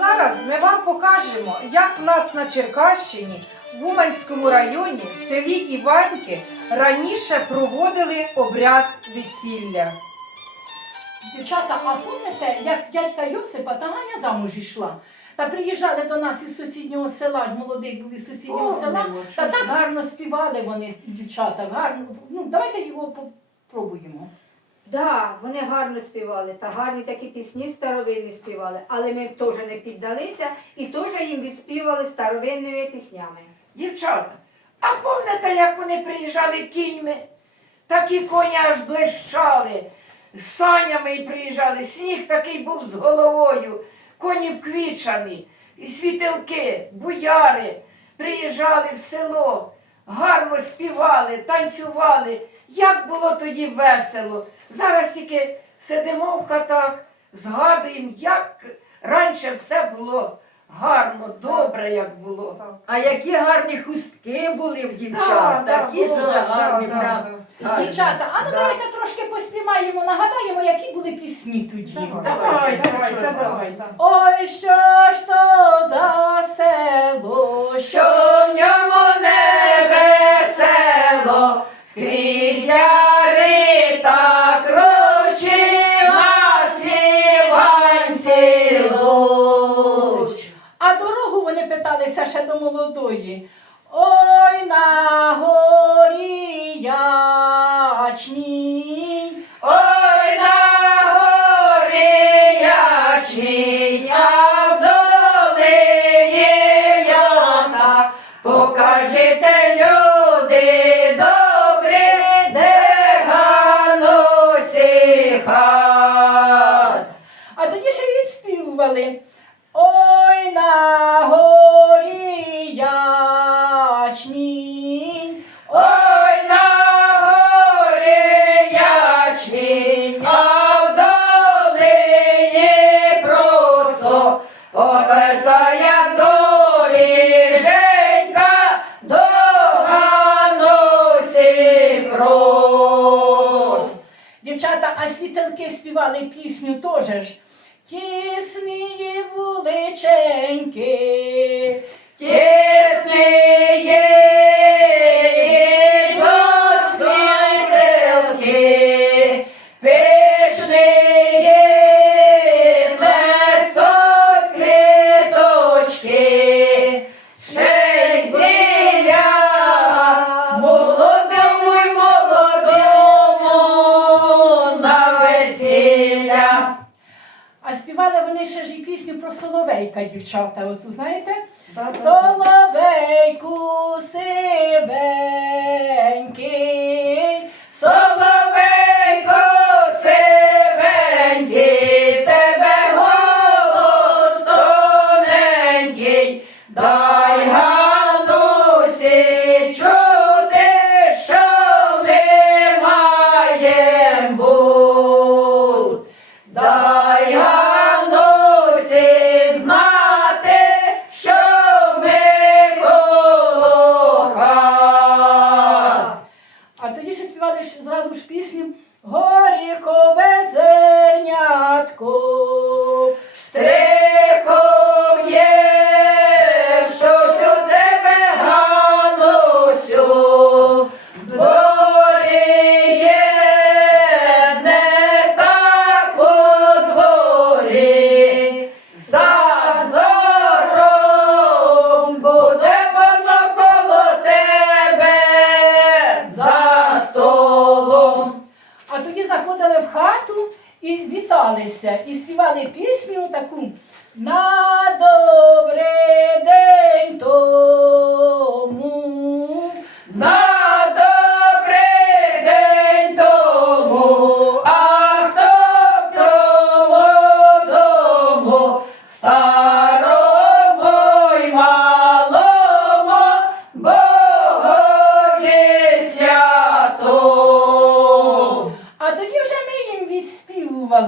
Зараз ми вам покажемо, як в нас на Черкащині, в Уманському районі, в селі Іваньки раніше проводили обряд весілля. Дівчата, а пам'ятаєте, як дядька Йосипа та Ганя замуж йшла? Та приїжджали до нас із сусіднього села, ж молодий був із сусіднього села, та так гарно співали вони, дівчата, гарно. Ну, давайте його попробуємо. Да, вони гарно співали, та гарні такі пісні старовинні співали, але ми теж не піддалися і теж їм відспівали старовинними піснями. Дівчата, а пам'ятаєте, як вони приїжджали кіньми? Такі коні аж блищали, з санями приїжджали, сніг такий був з головою, коні вквічані, і світилки, буяри приїжджали в село, гарно співали, танцювали. Як було тоді весело. Зараз тільки сидимо в хатах, згадуємо, як раніше все було гарно, добре, як було. А які гарні хустки були в Да, дівчат, да, такі ж було, дуже да, гарні, да, правда. Гарні. Дівчата, а ну Да. давайте трошки поспіваємо, нагадаємо, які були пісні тоді. Давай, давай, давай, давай. Ой, що ж то за село, що ой, на горі ячмінь, а в долині покажає доріженька до ганусі прост. Дівчата, а світелки співали пісню теж. Тісні вуличеньки, А співали вони ще ж і пісню про Соловейка, дівчата. От знаєте? Соловейку сивенький, Соловейко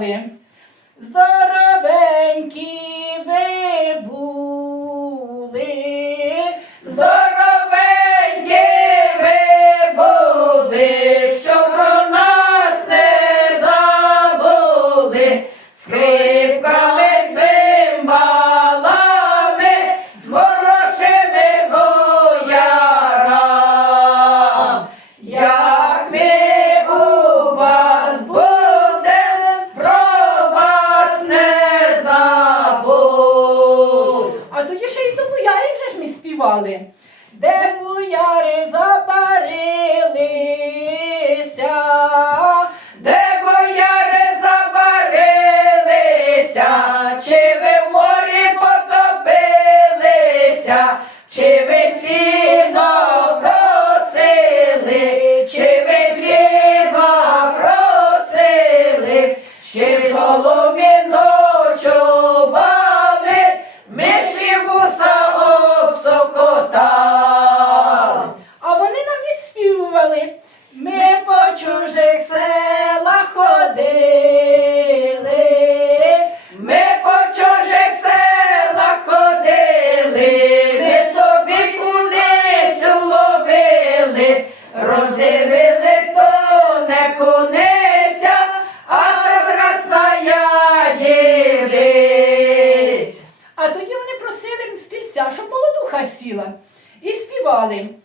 відспівували. Здоровенькі ви були, bağlayayım.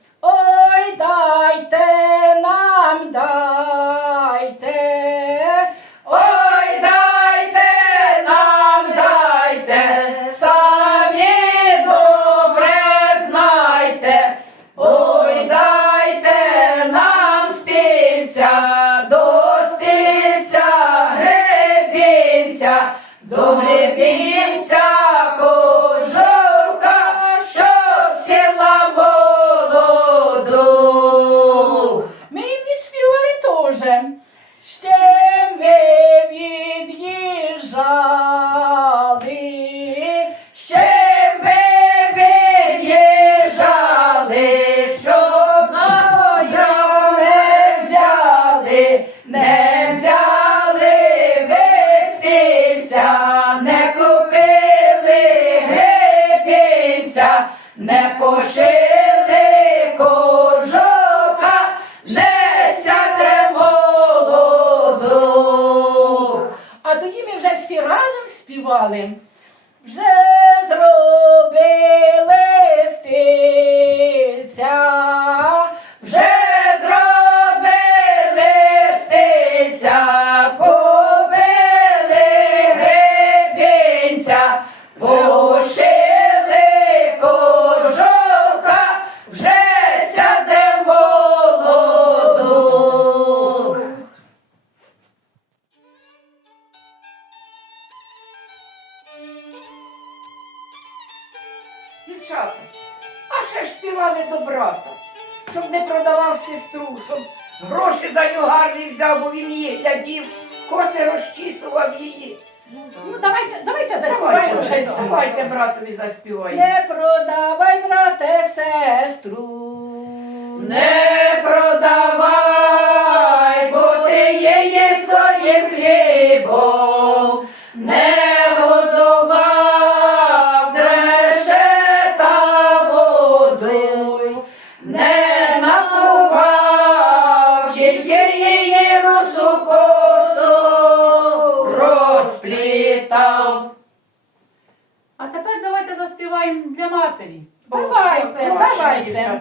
скажем, з чим ви від'їжджали, з ви від'їжджали, що не взяли, не взяли вестиця, не купили гребінця, не пошили ко. співали. Вже зробили стильця, вже зробили стильця, побили гребінця. коси розчісував її. Ну, ну давайте, давайте заспіваємо. Давайте, ще давайте братові заспіваємо. Не продавай, брате, сестру. Не продавай, бо ти є є своїм хлібом. гуляємо для матері. Давайте, давайте.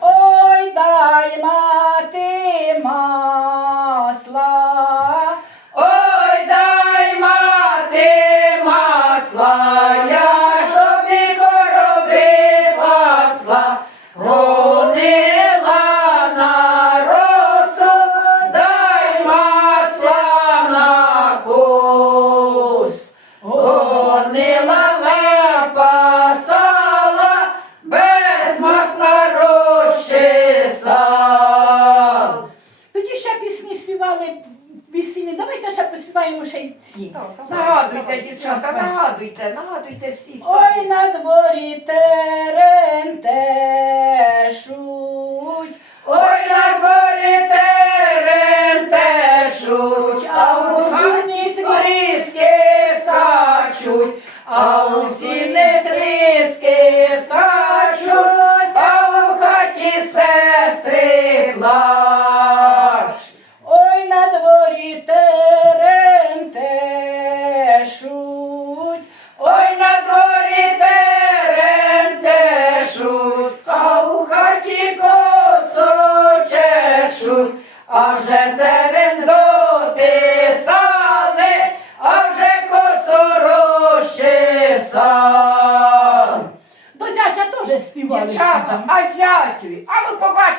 Ой, дай мати масла. Та нагадуйте, нагадуйте всі. Ой, на дворі терен.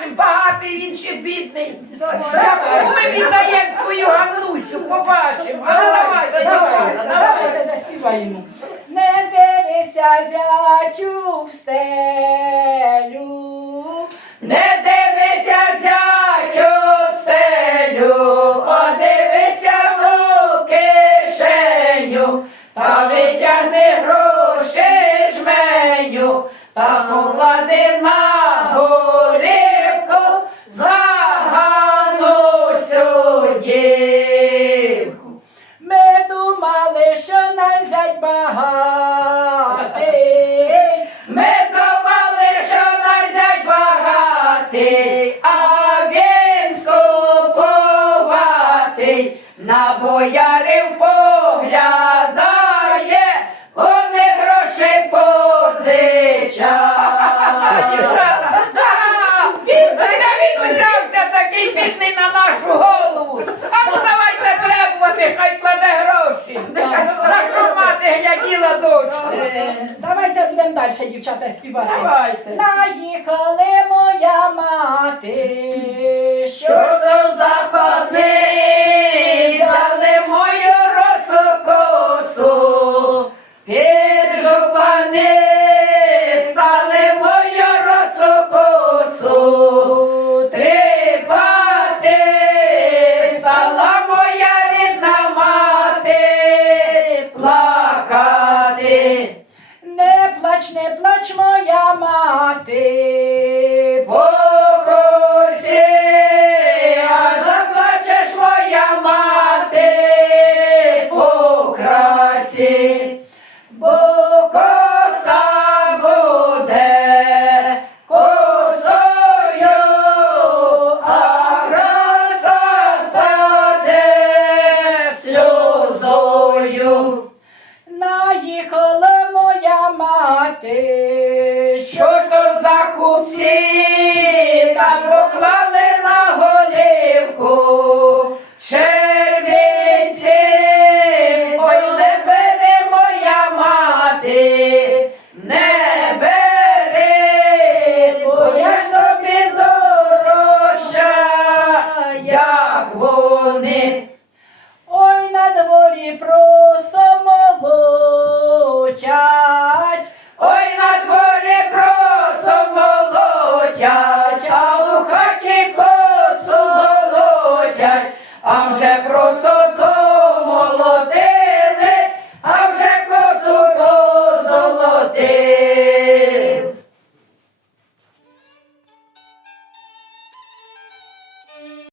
Ми багатий він чи бідний. Яку ми віддаємо свою Ганнусю, побачимо. А ну, давайте, давайте. Давайте заспіваємо. Не дивися зятю в стелю. Не дивися зятю в стелю, подивися в кишеню, та витягни гроші жменю, та поклади на горівку за Ганусю дівку. Ми думали, що нас зять багатий. Ми думали, що на зять багатий, а він скуповатий, на боярів поглядає, вони грошей позичають. Дівчата, він, де він узявся такий бідний на нашу голову? А ну давайте требувати, хай кладе гроші. За що гляділа дочку? Е, Давайте будемо далі, дівчата, співати. Давайте. Наїхали моя мати, що ж то за кози, мати, Що то за купці та